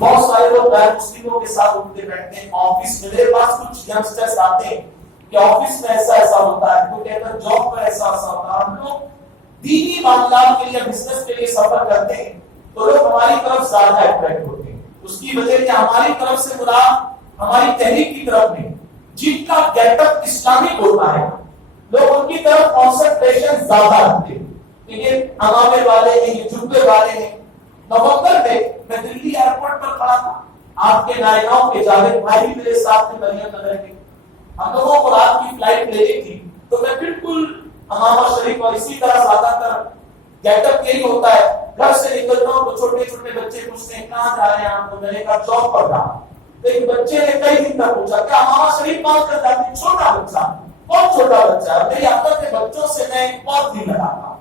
بہت سارے لوگ غیر مسلموں کے ساتھ اٹھتے بیٹھتے ہیں آفس میں. میرے پاس کچھ ینگسٹرز آتے ہیں کہ آفس میں ایسا ہوتا ہے, تو کہتا ہے جاب پر ایسا ہوتا ہے. ہم لوگ دینی معاملات کے لیے, بزنس کے لیے سفر کرتے ہیں تو لوگ ہماری طرف زیادہ اٹریکٹ ہوتے ہیں. اس کی وجہ یہ ہماری طرف سے مراد ہماری تحریک کی طرف نہیں. جن کا گیٹ اپ اسلامک ہوتا ہے لوگ ان کی طرف کنسنٹریشن زیادہ رکھتے ہیں. یہ امامے والے ہیں, یہ جبے والے ہیں. نومبر میں دلی ایئرپورٹ پر کھڑا تھا, آپ کے نائناؤں کے جاوید بھائی بھی میرے ساتھ میں مریم نگر کے. ہم لوگوں کو رات کی فلائٹ لینی تھی تو میں بالکل امامہ شریف اور اسی طرح زیادہ تر گیٹ اپ یہی ہوتا ہے. گھر سے نکلتا ہوں تو چھوٹے چھوٹے بچے پوچھتے ہیں کہاں جا رہے ہیں آپ, تو میں نے کہا جاب پر جا. تو ایک بچے نے کئی دن تک پوچھا کہ امامہ شریف مان کر جاتے. چھوٹا بچہ, بہت چھوٹا بچہ ہے, میری عقل کے بچوں سے میں بہت دن لگاتا.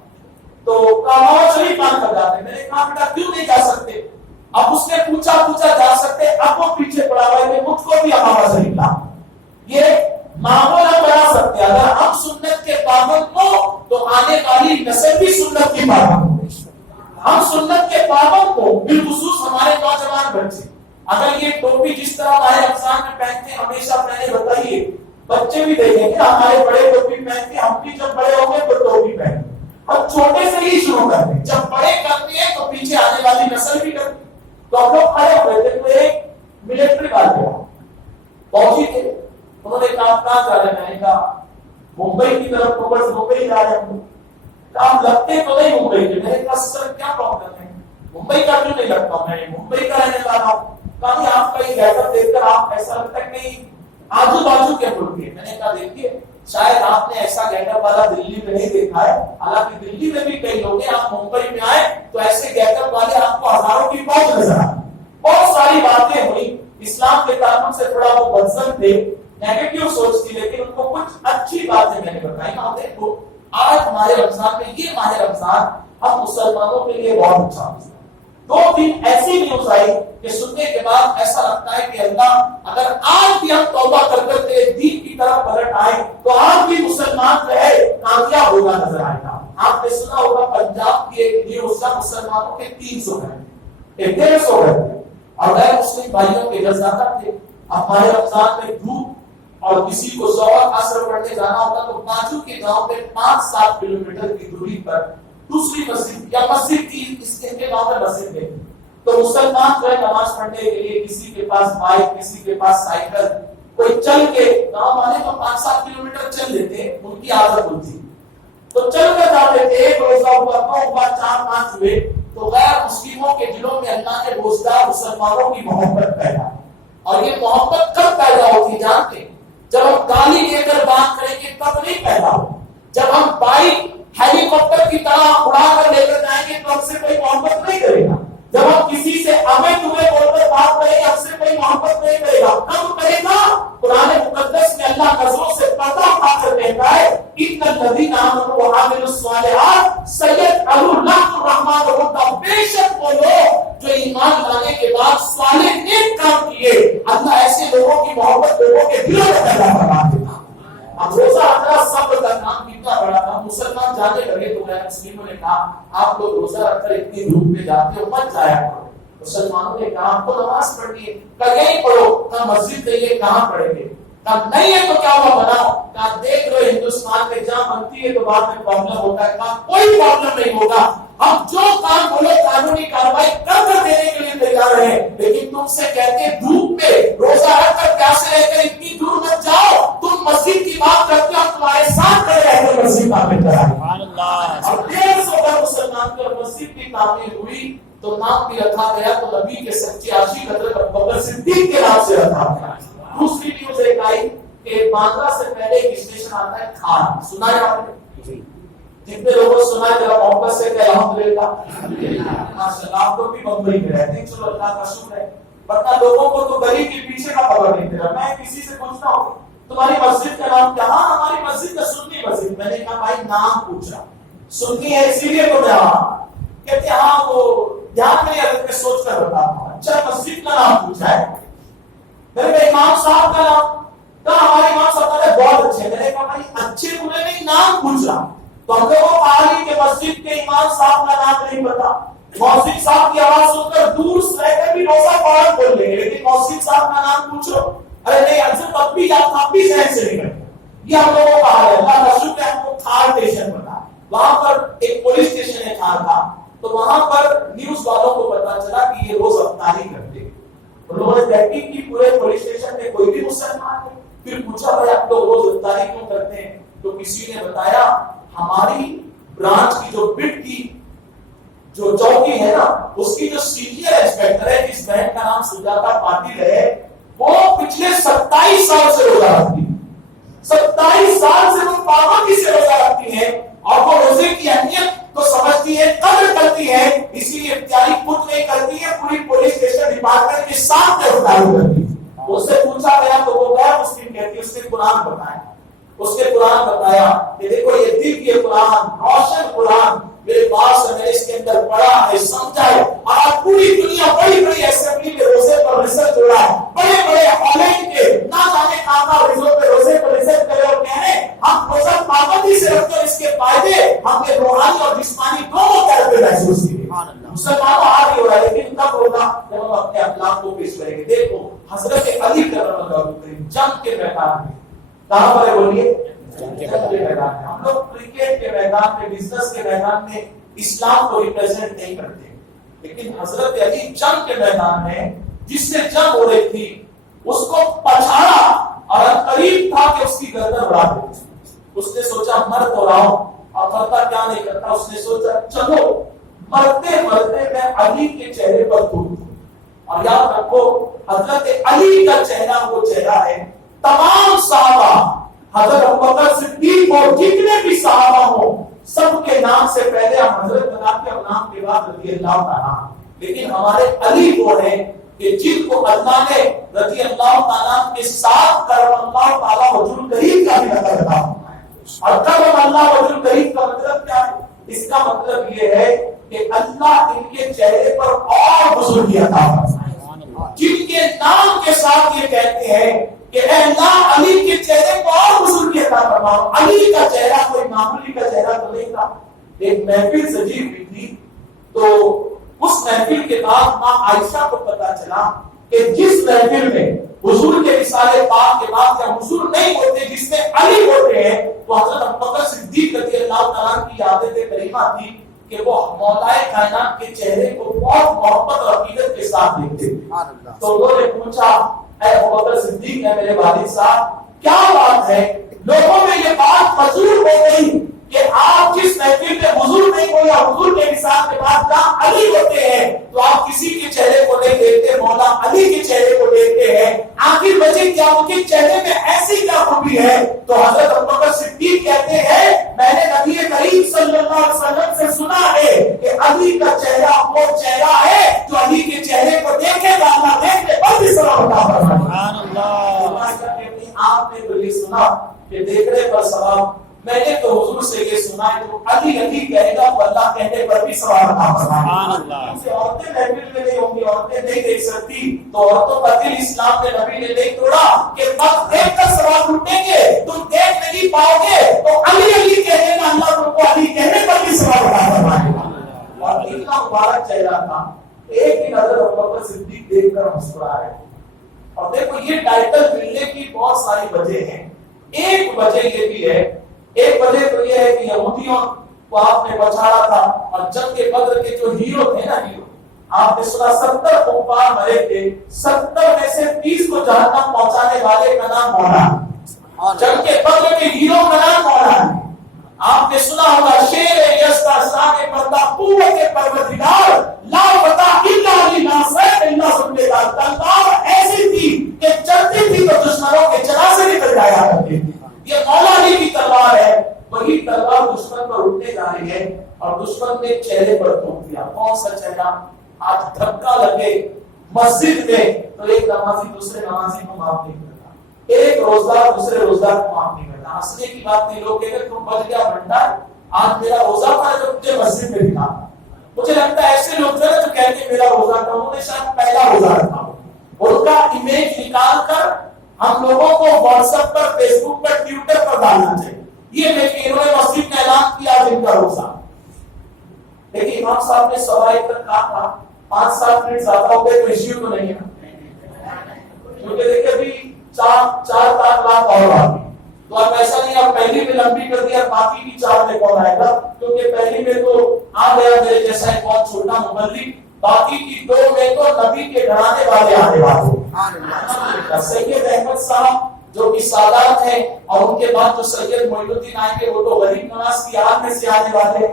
تو امامہ شریف مان کر جاتے. میں نے کہا بیٹا کیوں نہیں جا سکتے؟ اب اس نے پوچھا جا سکتے, اب وہ پیچھے پڑا ہوا ہے کہ مجھ کو بھی امامہ شریف لا. یہ معمول ہم بنا سکتے. اگر ہم سنت کے پابند ہو تو آنے والی نسل بھی سنت کی پابند ہو. ہم سنت کے پابند کو, بالخصوص ہمارے نوجوان بچے, اگر یہ ٹوپی جس طرح ماہ رمضان میں پہنتے ہیں ہمیشہ پہنے, بتائیے بچے بھی دیکھیں گے ہمارے بڑے ٹوپی پہنتے ہیں, ہم بھی جب بڑے ہوں گے تو ٹوپی پہنتے. ہم چھوٹے سے ہی شروع کرتے ہیں, جب بڑے کرتے ہیں تو پیچھے آنے والی نسل بھی کرتی. تو ہم لوگ کھڑے ہوئے تھے, تو ایک ملٹری والے فوجی تھے, انہوں نے کہا کہاں جا رہے ہیں؟ میں نے کہا ممبئی کی طرف. تو بس ممبئی جا رہے ہیں. آپ لگتے تو نہیں ممبئی کے. میں نے کہا سر کیا پرابلم ہے, ممبئی کا کیوں نہیں لگتا ہوں, میں ممبئی کا رہنے والا ہوں. کہا آپ کا یہ گیٹ اپ دیکھ کر آپ ایسا لگتا ہے کہ آجو بازو کے ملک کے. میں نے کہا دیکھیے شاید آپ نے ایسا گیٹ اپ والا دلی میں نہیں دیکھا ہے, حالانکہ دلی میں بھی کئی لوگ ہیں. آپ ممبئی میں آئے تو ایسے گیٹ اپ والے آپ کو ہزاروں کی فوج نظر آئے. بہت ساری باتیں ہوئی اسلام کے تعلق سے, تھوڑا وہ بدزن تھے, نیگیٹو سوچ تھی, لیکن ان کو کچھ اچھی باتیں میں نے بتائی. ہم دیکھو آج ماہ رمضان میں, یہ ماہ رمضان ہم مسلمانوں کے لیے بہت اچھا ہے. 2 دن ایسی نیوز آئی کہ سننے کے بعد ایسا لگتا ہے کہ اللہ اگر آج بھی ہم توبہ کر کر کے دین کی طرف پلٹ آئے تو آج بھی مسلمان جو ہے کامیاب ہوگا نظر آئے گا. آپ نے سنا ہوگا پنجاب کی ایک نیوز تھا, مسلمانوں کے 300 گھر, 150 گھر تھے اور غیر مسلم بھائیوں کے گھر زیادہ تھے. اب ماہ رمضان میں دھوپ اور کسی کو ظہر عصر پڑھنے جانا ہوتا تو بازو کے گاؤں میں 5-7 کلومیٹر کی دوری پر دوسری مسجد یا مسجد تھی, اس کے گاؤں میں مسجد ہے. تو مسلمان جو ہے نماز پڑھنے کے لیے کسی کے پاس بائک, کسی کے پاس سائیکل, کوئی چل کے, گاؤں والے تو 5-7 کلومیٹر چل لیتے, ان کی عادت ہوتی, تو چل کر جاتے تھے. ایک روزہ ہوا, 2 ہوا, 4-5 ہوئے, تو غیر مسلموں کے دلوں میں اللہ نے روزگار مسلمانوں کی محبت پیدا. اور یہ محبت کب پیدا ہوتی جانتے؟ جب ہم گالی لے کر بات کریں گے تب نہیں پیدا ہو. جب ہم بائک ہیلی کاپٹر کی طرح اڑا کر لے کر جائیں گے تو ہم سے کوئی محبت نہیں کرے گا. جب ہم کسی سے امے تمہیں بول کر بات کریں گے ہم سے کوئی محبت نہیں کرے گا. کب کرے گا؟ قرآن مقدس میں اللہ نظروں سے پردہ اٹھا کر کہتا ہے ان الذین آمنوا وعملوا الصالحات سیجعل لهم الرحمن ودا. بے شک وہ لوگ جو ایمان لانے کے بعد صالح نیک کام کیے, اللہ ایسے لوگوں کی محبت لوگوں کے دلوں میں پیدا فرما دیتا. اب روزہ رکھنا صبر کا کام کتنا بڑا تھا. مسلمان جانے لگے تو غیر مسلموں نے کہا آپ لوگ روزہ رکھ کر اتنی دھوپ میں جاتے ہو, مت جایا کرو. مسلمانوں نے کہا آپ کو نماز پڑھنی ہے, کہا یہی پڑھو. کہا مسجد نہیں ہے, کہاں پڑھیں گے؟ کہا نہیں ہے تو کیا ہوا بناؤ. کہا دیکھ لو ہندوستان میں جہاں بنتی ہے تو بعد میں پرابلم ہوتا ہے. کہا کوئی پرابلم نہیں ہوگا, ہم جو کام بولو قانونی کارروائی کر کر دینے کے لیے تیار ہیں, لیکن تم سے کہتے ہیں دھوپ میں روزہ رکھ کر پیاسے رہ کر اتنی دور مت جاؤ. تم مسجد کی بات کرتے ہو, تمہارے ساتھ کھڑے رہ کر مسجد تعمیر کرائیں. اور 150 گھر مسلمان کی مسجد کی تعمیر ہوئی تو نام بھی رکھا گیا تو نبی کے سچے عاشق حضرت ابوبکر صدیق کے نام سے رکھا گیا. دوسری نیوز ایک آئی کہ باندرا سے پہلے ایک اسٹیشن آتا ہے کھار, سنا ہے آپ نے؟ جتنے لوگوں نے سنا ہے ذرا محبت سے کہ الحمدللہ. ماشاءاللہ آپ لوگ بھی بمبئی میں رہتے ہیں, چلو اللہ کا شکر ہے. ورنہ لوگوں کو تو گلی کے پیچھے کا خبر نہیں تھا. میں کسی سے پوچھتا ہوں تمہاری مسجد کا نام کیا؟ ہاں ہماری مسجد کا سنی مسجد. میں نے کہا بھائی نام پوچھا, سنی ہے اسی لیے تو میں آیا. کہتے ہاں وہ دھیان نہیں ہے, میں سوچ کر بتاتا ہوں. اچھا مسجد کا نام پوچھا ہے. میں نے کہا امام صاحب کا نام, کہا ہمارے امام صاحب نے بہت اچھے. میں نے کہا بھائی اچھے انہیں نہیں نام پوچھا. تو ہم لوگوں کو آگے کہ مسجد کے امام صاحب کا نام نہیں پتا. مؤذن صاحب کی آواز سن کر دور سے رہ کر بھی روزہ پڑھ صاحب کا نام پوچھ لو، ارے نہیں حضرت اب بھی ذہن سے نکل گیا. یہ ہم لوگوں کا حال ہے. اللہ کا شکر ہے ہم کو تھار اسٹیشن بتا، وہاں پر ایک پولیس اسٹیشن ہے تھار کا، تو وہاں پر نیوز والوں کو پتا چلا کہ یہ روز افطاری کرتے ہیں. انہوں نے تحقیق کی پورے پولیس اسٹیشن میں کوئی بھی مسلمان نہیں. پھر پوچھا بھائی آپ لوگ روز افطاری کیوں کرتے ہیں؟ تو کسی نے بتایا ہماری برانچ کی جو بٹ کی جو چوکی ہے نا، اس کی جو سینئر انسپیکٹر ہے جس بہن کا نام سجاتا پاٹل ہے، وہ پچھلے 27 سال سے روزہ رکھتی ہے. 27 سال سے وہ پابندی سے روزہ رکھتی ہے اور وہ روزے کی اہمیت کو سمجھتی ہے، قدر کرتی ہے، اسی لیے افطاری خود نہیں کرتی ہے، پوری پولیس اسٹیشن ڈپارٹمنٹ کے ساتھ افطاری کرتی ہے. اس سے پوچھا گیا تو وہ غیر مسلم کہتی ہے. اس نے قرآن بتایا، اس نے قرآن بتایا کہ دیکھو یہ دل کے قرآن، روشن قرآن میرے پاس ہے، میں نے اس کے اندر پڑھا ہے، سمجھا ہے. اور آج پوری دنیا بڑی بڑی اسمبلی میں روزے پر ریسرچ ہو رہا ہے، بڑے بڑے ہالینڈ کے نہ جانے کہاں روزے پر ریسرچ کرے اور کہہ رہے ہم روزہ پابندی سے رکھتے ہیں، اس کے فائدے ہم نے روحانی اور جسمانی دونوں طرح پہ محسوس کیے. مسلمانوں آگے ہو رہا ہے، لیکن کب ہوگا جب ہم اپنے اخلاق کو پیش کریں گے. دیکھو حضرت علی کرم اللہ وجہہ جنگ کے میدان میں کہاں پر ہے بولیے؟ جنگ کے میدان میں. ہم لوگ کرکٹ کے میدان میں، بزنس کے میدان میں اسلام کو ریپرزینٹ نہیں کرتے، لیکن حضرت علی جنگ کے میدان میں جس سے جنگ ہو رہی تھی اس کو پچھاڑا اور قریب تھا کہ اس کی گردن اڑا دے. اس نے سوچا مر تو رہا ہوں اور کرتا کیا نہیں کرتا. اس نے سوچا چلو مرتے مرتے میں علی کے چہرے پر تھوک دوں. اور یاد رکھو حضرت علی کا چہرہ وہ چہرہ ہے، تمام صحابہ حضرت ابوبکر صدیق اور جتنے بھی صحابہ ہوں سب کے نام سے پہلے ہم حضرت بناتے ہیں، نام کے بعد رضی اللہ تعالیٰ. لیکن ہمارے علی وہ ہیں کہ جن کو اللہ نے رضی اللہ تعالیٰ کے ساتھ کرم اللہ تعالیٰ وجہ الکریم کا بھی نظر رکھا. اور کرم اللہ وجہ الکریم کا مطلب کیا ہے؟ اس کا مطلب یہ ہے کہ اللہ ان کے چہرے پر اور بزرگی عطا فرمائے، جن کے نام کے ساتھ یہ کہتے ہیں کہ اے اللہ علی کے چہرے کو اور بزرگی عطا فرماؤ. علی کا چہرہ کوئی معمولی کا چہرہ تو نہیں تھا. ایک محفل سجی ہوئی تھی، تو اس محفل کے بعد ماں عائشہ کو پتا چلا کہ جس محفل میں حضور کے رسالے پاک کے بعد جب حضور نہیں ہوتے، جس میں علی ہوتے ہیں، تو حضرت ابوبکر صدیق رضی اللہ تعالیٰ کی عادت کریمہ تھی کہ وہ مولا کائنات کے چہرے کو بہت محبت اور عقیدت کے ساتھ دیکھتے تھے. تو انہوں نے پوچھا اے ابوبکر صدیق ہے میرے والد صاحب، کیا بات ہے؟ لوگوں میں یہ بات مشہور ہو گئی کہ آپ جس محفل میں حضور نہیں ہو یا حضور کے مثال کے بعد جہاں علی ہوتے ہیں تو آپ کسی کے چہرے کو نہیں دیکھتے، مولا علی کے چہرے کو دیکھتے ہیں. آخر وجہ کیا ان کے چہرے میں ایسی کیا خوبی ہے؟ تو حضرت ابوبکر صدیق کہتے ہیں میں نے نبی کریم صلی اللہ علیہ وسلم سے سنا ہے کہ علی کا چہرہ وہ چہرہ ہے جو علی کے چہرے کو دیکھے گا اللہ دیکھنے پر بھی ثواب عطا فرمائے. سبحان اللہ. آپ نے تو یہ سنا کہ دیکھنے پر ثواب، میں نے تو حضور سے یہ سنا ہے تو علی علی کہے گا تو اللہ کہنے پر بھی ثواب عطا فرمائے. سبحان اللہ. ان سے عورتیں محفل میں نہیں ہوں گی، عورتیں نہیں دیکھ سکتی، تو عورتوں کا دل اسلام میں نبی نے نہیں توڑا کہ وقت دیکھ کر ثواب لوٹیں گے، تم دیکھ نہیں پاؤ گے تو علی علی کہنے گا اللہ تم کو علی کہنے پر بھی ثواب عطا فرمائے. اور اتنا مبارک چہرہ تھا. ایک ہی نظر ابوبکر صدیق دیکھ کر مسکرا رہے. اور دیکھو یہ ٹائٹل ملنے کی بہت ساری وجہ ہیں. ایک وجہ یہ بھی ہے، ایک وجہ تو یہ ہے کہ یہودیوں کو آپ نے پچھاڑا تھا اور جنگ کے بدر کے جو ہیرو تھے نا، ہیرو آپ نے سنا 70 کفار مرے تھے، 70 میں سے 30 کو جہنم پہنچانے والے کا نام مولا. جنگ کے بدر کے ہیرو کا نام مولا ہے. آپ نے سنا ہوگا شیر یستا شان بندہ قوت پروردگار لا بتا الا للہ سیف اللہ سننے کا تلوار ایسی تھی کہ چلتی تھی تو دشمنوں کے جنازے نکل جایا کرتے تھے. یہ مولا علی کی تلوار ہے. وہی تلوار دشمن پر اٹھنے جا رہی ہے اور دشمن نے چہرے پر ٹھوک دیا. کون سا چہرہ؟ آج دھکا لگے مسجد میں تو ایک نمازی دوسرے نمازی کو معاف نہیں کرتا، ایک روزدار دوسرے روزدار کو معاف نہیں کرتا. ہنسنے کی بات نہیں، لوگ کہتے ہیں تم بچ گیا بھنڈار، آج میرا روزہ تھا جو مجھے مسجد میں دکھا. مجھے لگتا ہے ایسے لوگ جو کہتے ہیں میرا روزہ تھا، انہوں نے شاید پہلا روزہ رکھا، ان کا امیج نکال کر ہم لوگوں کو واٹس ایپ پر، فیس بک پر، ٹویٹر پر ڈالنا چاہیے. یہ دیکھیں انہوں نے مسجد میں اعلان کیا جن کا روزہ. لیکن امام صاحب نے سوال تک کہا تھا 5-7 منٹ زیادہ ہو گئے تو ایشو تو نہیں ہے. کیونکہ دیکھیں ابھی چار لاکھ اور آگے، تو اب ایسا نہیں اب پہلی میں لمبی کر دیا باقی کی 4 میں کون آئے گا، کیونکہ پہلی میں تو آ گیا میرے جیسا ایک بہت چھوٹا مبلغ، باقی کی 2 میں تو نبی کے گھرانے والے آنے والے۔ سید احمد صاحب جو کہ سادات ہیں، اور ان کے بعد جو سید معین الدین آئیں گے وہ تو غریب نواز کی آگ میں سے آنے والے۔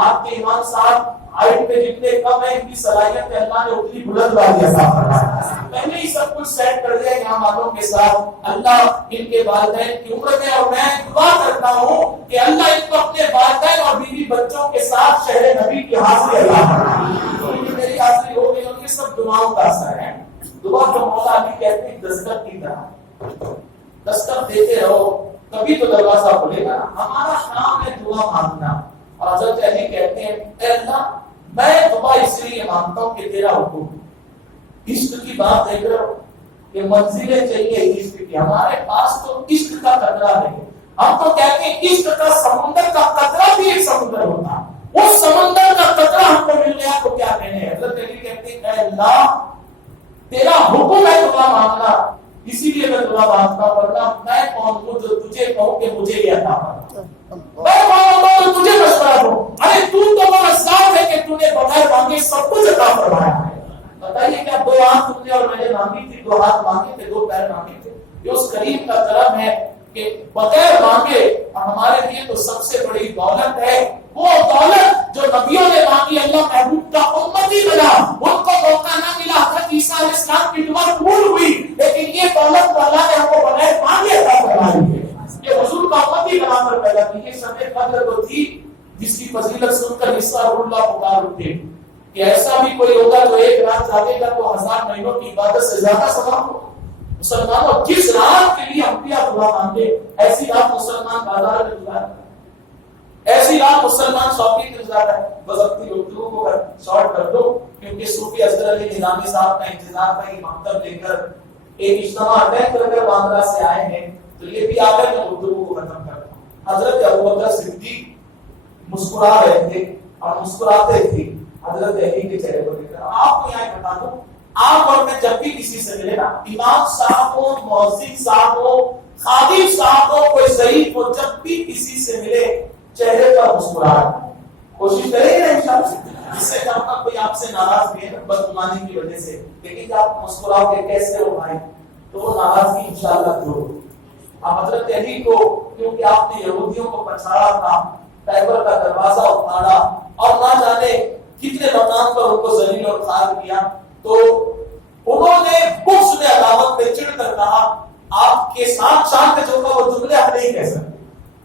آپ کے امام صاحب ہائٹ میں جتنے کم ہیں ان کی صلاحیت میں اللہ نے اتنی بلند والی عطا فرمائی۔ پہلے ہی سب کچھ سیٹ کر دیا یہاں والوں کے ساتھ، اللہ ان کے والدین کی عمر میں، اور میں دعا کرتا ہوں کہ اللہ ان کو اپنے والدین اور بیوی بچوں کے ساتھ شہر نبی کی حاضری عطا فرمائے۔ میری حاضری ہو گئی، ان کی سب دعاؤں کا اثر ہے۔ دعا جو مولا علی کہتے ہیں دستک کی طرح، دستک دیتے رہو کبھی تو دروازہ کھلے گا۔ ہمارا کام ہے دعا مانگنا، اور حضرت علی کہتے ہیں اے اللہ میں دعا اس لیے مانگتا ہوں کہ تیرا حکم، عشق کی بات دیکھ رہے ہو کہ منزلیں چاہیے عشق کی، ہمارے پاس تو عشق کا قطرہ نہیں، ہم تو کہتے ہیں عشق کا سمندر کا قطرہ بھی ایک سمندر ہوتا، وہ سمندر کا قطرہ ہم کو مل گیا تو کیا کہنے ہیں۔ حضرت علی کہتے ہیں اے اللہ تیرا حکم ہے دعا مانگنا، اسی لیے میں دعا مانگتا ہوں، ورنہ میں کون ہوں جو تجھے کہوں کہ مجھے یہ عطا فرما، میں کون ہوں تجھے مشورہ دوں، ارے تو وہ ذات ہے کہ تو نے بغیر مانگے سب کچھ عطا فرمایا ہے۔ بتائیے کیا 2 آنکھ تم نے اور میں نے مانگی تھی، 2 ہاتھ مانگے تھے، 2 پیر مانگے تھے، یہ اس کریم کا کرم ہے کہ بغیر مانگے ہمارے لیے تو سب سے بڑی دولت ہے، وہ دولت جو نبیوں نے مانگی، اللہ محبوب کا امتی بنا، ان کو موقع نہ ملا، حضرت عیسیٰ علیہ السلام کی دعا قبول ہوئی، لیکن یہ دولت تو اللہ نے ہم کو بغیر مانگے عطا فرمائی ہے، یہ حضور کا امتی بنا کر پیدا کی۔ یہ شب قدر تو تھی جس کی فضیلت سن کر عیسیٰ روح اللہ پکار اٹھے کہ ایسا بھی کوئی ہوگا جو 1 رات جاگے گا تو 1000 مہینوں کی عبادت سے زیادہ ثواب ہوگا۔ مسلمانوں جس رات کے لیے انبیاء دعا مانگے ایسی رات مسلمان بازار میں گزارتا ہے، ایسی رات مسلمان شاپنگ میں گزارتا ہے۔ بس اپنی گفتگو کو شارٹ کر دو کیونکہ صوفی اصغر علی نظامی صاحب کا انتظار کا یہ مکتب لے کر ایک اجتماع اٹینڈ کر کر باندرا سے آئے ہیں، تو یہ بھی آ کر میں گفتگو کو ختم کرتا ہوں۔ حضرت ابوبکر صدیق مسکرا رہے تھے اور مسکراتے تھے حضرت علی کے چہرے کو دیکھ کر۔ آپ کو یہاں بتا دوں، آپ اور میں جب بھی کسی سے ملے نا، امام صاحب ہو، مؤذن صاحب ہو، خادم صاحب ہو، کوئی ضعیف ہو، جب بھی کسی سے ملے چہرے پر مسکراہٹ، کوشش کریں گے انشاءاللہ، اس سے کم کا کوئی آپ سے ناراض بھی ہے بدگمانی کی وجہ سے، لیکن جب آپ مسکراؤ گے کیسے ہو بھائی تو وہ ناراضگی انشاءاللہ دور ہوگی۔ آپ حضرت علی کو کیونکہ آپ نے یہودیوں کو پچھاڑا تھا، خیبر کا دروازہ اٹھاڑا اور نہ جانے کتنے مقام پر ان کو ذلیل اور خوار کیا، تو انہوں نے بغض میں عداوت میں چڑھ کر کہا آپ کے ساتھ شان جو کا وہ جملے ہم نہیں کہہ سکتے،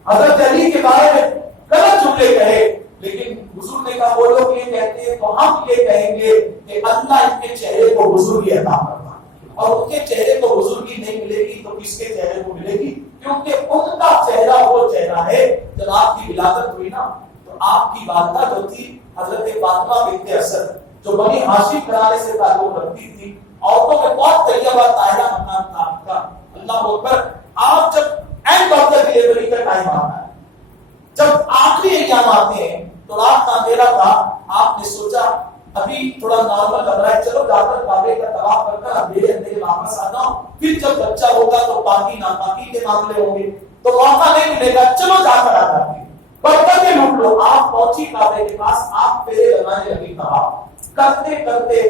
حضرت علی کے بارے میں غلط جملے کہے، لیکن حضور نے کہا وہ لوگ یہ کہتے ہیں تو ہم یہ کہیں گے کہ اللہ ان کے چہرے کو بزرگی عطا فرما، اور ان کے چہرے کو بزرگی نہیں ملے گی تو کس کے چہرے کو ملے گی، کیونکہ ان کا چہرہ وہ چہرہ ہے جب آپ کی ولادت ہوئی نا تو آپ کی والدہ جو تھی حضرت فاطمہ بنت اسد جو بنی ہاشم گھرانے سے تعلق رکھتی تھی، عورتوں میں بہت طیبہ طاہرہ مقام تھا آپ کا، اللہ اکبر۔ آپ جب اینڈ آف دا ڈلیوری کا ٹائم آتا ہے، جب آخری ایام آتے ہیں تو رات کا اندھیرا تھا، آپ نے سوچا ابھی تھوڑا نارمل لگ رہا ہے، چلو جا کر کعبے کا طواف کر کر اندھیرے اندھیرے واپس آتا ہوں، پھر جب بچہ ہوگا تو پاکی ناپاکی کے معاملے ہوں گے تو موقع نہیں ملے گا، چلو جا کر آ جاتی برکت کے لوٹ لو۔ آپ پہنچی کعبے کے پاس، آپ پھیرے لگانے لگی، کہا کرتے کرتے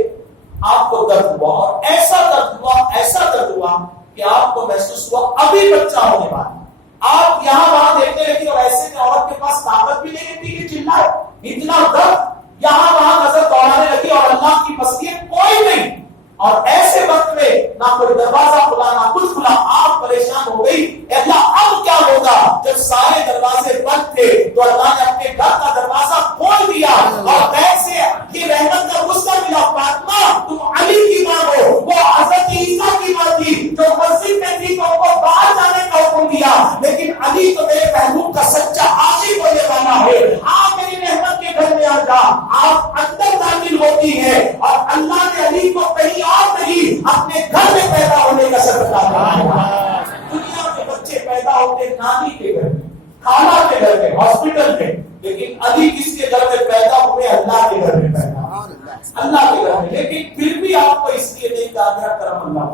آپ کو درد ہوا، اور ایسا درد ہوا، ایسا درد ہوا کہ آپ کو محسوس ہوا ابھی بچہ ہونے والا۔ آپ یہاں وہاں دیکھتے رہتی اور ایسے میں عورت کے پاس طاقت بھی نہیں رہتی کہ چلائے، اتنا درد، یہاں وہاں نظر دوڑانے لگی اور اللہ کی مسیحت کوئی نہیں، اور ایسے وقت میں نہ کوئی دروازہ کھلا نہ کچھ کھلا، آپ پریشان ہو گئی، اللہ اب کیا ہوگا؟ جب سارے دروازے بند تھے تو اللہ نے اپنے گھر کا دروازہ کھول دیا اور ایسے یہ رحمت کا غصہ ملا، فاطمہ تم علی کی ماں ہو، وہ حضرت عیسیٰ کی ماں تھی جو مسجد میں تھی تو ان کو باہر جانے کا حکم دیا، لیکن علی تو میرے محبوب کا سچا عاشق ہونے والا ہے، آپ میری رحمت کے گھر میں آ جا۔ آپ اندر داخل ہوتی ہے اور اللہ نے علی کو کہیں اور نہیں اپنے گھر میں پیدا ہونے کا صدقہ دیا۔ دنیا کے بچے پیدا ہوتے نانی کے گھر میں، خالہ کے گھر میں، ہاسپٹل میں، لیکن علی کس کے گھر میں پیدا ہوئے؟ اللہ کے گھر میں پیدا، اللہ کے گھر میں، لیکن پھر بھی آپ کو اس لیے نہیں کہا گیا کرم اللہ،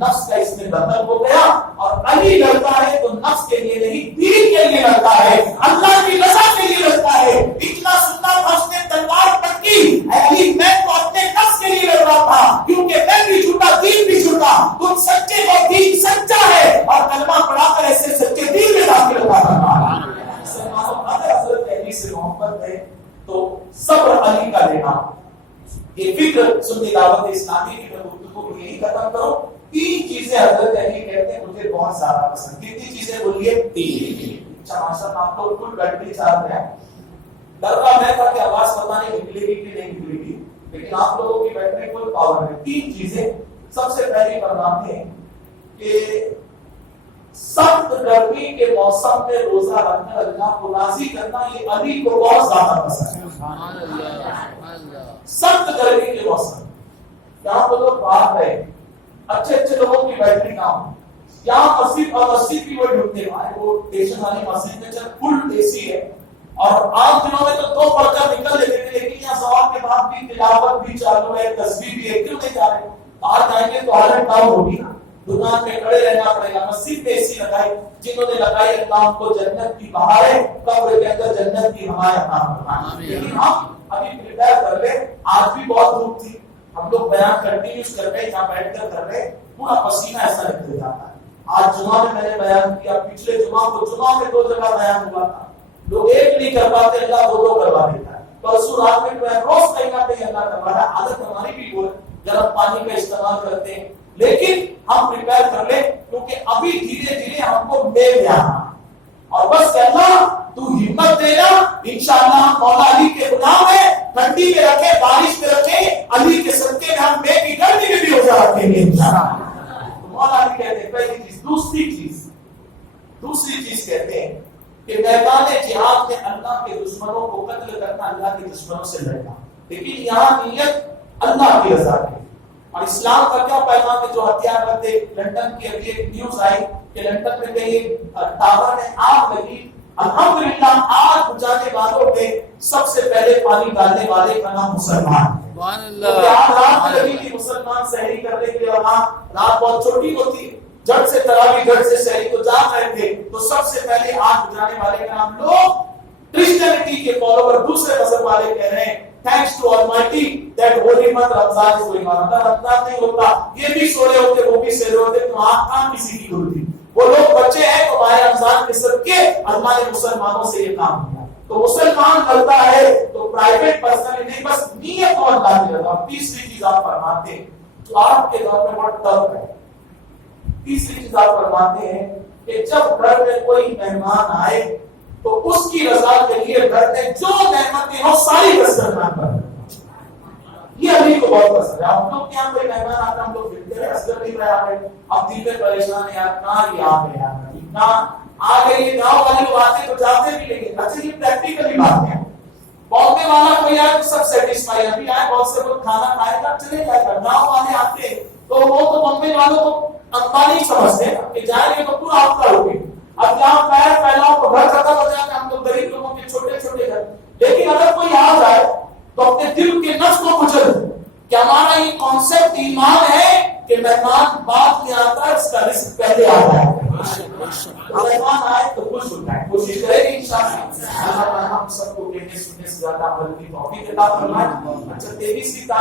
نفس کا اس میں قتل ہو گیا، اور علی لڑتا ہے تو نفس کے لیے نہیں، دین کے لیے لڑتا ہے، اللہ کی رضا کے لیے لڑتا ہے۔ اتنا سننا تھا اس نے تلوار پکڑی، علی میں تو اپنے نفس کے لیے لڑ رہا تھا، کیونکہ میں بھی جھوٹا، دین بھی جھوٹا، تم سچے ہو، دین سچا ہے، اور کلمہ پڑھا کر ایسے سچے دین میں داخل ہوتا تھا۔ اگر حضرت علی سے محبت ہے تو صبر علی کا لینا۔ یہ فکر سنی دعوت اسلامی کی میں گفتگو کو یہی ختم کروں۔ تین چیزیں حضرت علی کہتے ہیں مجھے بہت زیادہ پسند۔ کتنی چیزیں بولیے؟ تین۔ اچھا ماشاء اللہ آپ تو فل بیٹری چارج ہے، ڈر رہا میں تھا کہ آواز پتہ نہیں نکلے گی کہ نہیں نکلے گی، لیکن آپ لوگوں کی بیٹری فل پاور ہے۔ تین چیزیں سب سے پہلی فرماتے ہیں کہ سخت گرمی کے موسم میں روزہ رکھنا، اللہ کو راضی کرنا، یہ علی کو بہت زیادہ پسند ہے۔ سخت گرمی کے موسم یہاں تو لوگ باہر رہے، اچھے اچھے لوگوں کی بیٹری کام، یہاں مسجد اور مسجد کی وہ ڈھونڈتے ہیں، وہ اسٹیشن والی مسجد میں چل فل اے سی ہے، اور عام دنوں میں تو دو پڑھ کر نکل لیتے تھے، لیکن یہاں سوال کے بعد بھی تلاوت بھی چالو ہے، تسبیح بھی ہے، کیوں نہیں جا رہے؟ باہر جائیں گے تو حالت ڈاؤن ہوگی نا، دکان پہ کھڑے رہنا پڑے گا۔ مسجد میں اے سی لگائی، جنہوں نے لگائی اللہ کو جنت کی بہاریں، قبر کے اندر جنت کی ہوائیں عطا فرمائے۔ لیکن ہم ابھی پریپیئر کر لیں، آج بھی بہت دھوپ تھی، ہم لوگ بیان کنٹینیوس کر رہے ہیں، جہاں بیٹھ کر کر رہے ہیں، پورا پسینہ ایسا نکل جاتا ہے۔ آج جمعہ میں نے بیان کیا، پچھلے جمعہ کو جمعہ میں 2 جگہ بیان ہوا تھا، لوگ ایک نہیں کر پاتے، اللہ 2 کروا دیتا ہے۔ پرسوں رات میں روز کہیں نہ کہیں اللہ کروا رہا ہے، عادت ہماری بھی وہ گرم پانی کا استعمال کرتے ہیں، لیکن ہم پریپیئر کر لیں، کیونکہ ابھی دھیرے دھیرے ہم کو لے جانا، اور بس اللہ تو ہمت دینا، انشاءاللہ ہم مولا علی کے غلام ہیں، ٹھنڈی میں رکھے، بارش میں رکھے، علی کے صدقے میں ہم بے کی گرمی میں بھی روزہ رکھیں گے انشاءاللہ۔ مولا علی کہتے ہیں پہلی چیز۔ دوسری چیز کہتے ہیں کہ میدان جہاد میں اللہ کے دشمنوں کو قتل کرنا، اللہ کے دشمنوں سے لڑنا، لیکن یہاں نیت اللہ کی رضا کی۔ اور اسلام کا کیا پیغام ہے؟ جو ہتھیار بندے، لندن کی ابھی ایک نیوز آئی کہ لندن میں کہیں ٹاور میں آگ لگی، الحمدللہ آگ بجھانے والوں میں سب سے پہلے پانی ڈالنے والے کا نام مسلمان ہے۔ رات میں لگی تھی، مسلمان سحری کرنے کے لیے، وہاں رات بہت چھوٹی ہوتی، جھٹ سے تراویح، جھٹ سے سحری کو جاگ رہے تھے، تو سب سے پہلے آگ بجھانے والے کا نام، لوگ کرسچینٹی کے فالوور دوسرے مذہب والے کہہ رہے ہیں thanks to Almighty that holy month Ramzan is going on۔ اگر رمضان نہیں ہوتا، یہ بھی سو رہے ہوتے، وہ بھی سو رہے ہوتے، تو آنکھ کام کسی کی کھلتی۔ وہ لوگ بچے ہیں تو ماہ رمضان کے صدقے اللہ نے مسلمانوں سے یہ کام کیا۔ تو مسلمان کرتا ہے تو پرائیویٹ پرسنل نہیں، بس نیت اور اللہ کی رضا۔ تیسری چیز آپ فرماتے ہیں جو آپ کے دور میں بہت ٹف ہے، تیسری چیز آپ فرماتے ہیں کہ جب گھر میں کوئی مہمان آئے تو اس کی رضا کے لیے گھر میں جو نعمتیں ہو ساری دسترخوان پر۔ یہ علی کو بہت پسند ہے۔ ہم لوگ کے یہاں کوئی مہمان آتا، ہم لوگ فکر ہے اصغر نہیں رہا ہے، اب دل پہ پریشان ہے، یار کہاں یہ آ گئے، کہاں آ گئے، یہ گاؤں والے لوگ آتے تو جاتے بھی لیکن اچھا یہ پریکٹیکلی بات ہے۔ بامبے والا کوئی آئے تو سب سیٹسفائی، ابھی آئے بہت سے لوگ کھانا کھائے گا چلے جائے گا، گاؤں والے آتے تو وہ تو بامبے والوں کو امبانی سمجھتے ہیں کہ جائیں گے تو پورا ہفتہ ہوگی۔ اب جہاں پیر پھیلاؤ تو گھر ختم ہو جائے گا، ہم لوگ غریب لوگوں کے چھوٹے چھوٹے گھر، لیکن اگر کوئی آ جائے تو اپنے دل کے نفس کو کچل کہ ہمارا یہ کانسیپٹ ایمان ہے کہ مہمان بعد میں آتا ہے، اس کا رزق پہلے آتا ہے۔ تو مہمان آئے تو خوش ہوتا ہے، کوشش کرے گی انشاءاللہ۔ اللہ ہم سب کو کہنے سننے سے زیادہ عمل کی توفیق عطا فرمائے۔ اچھا 23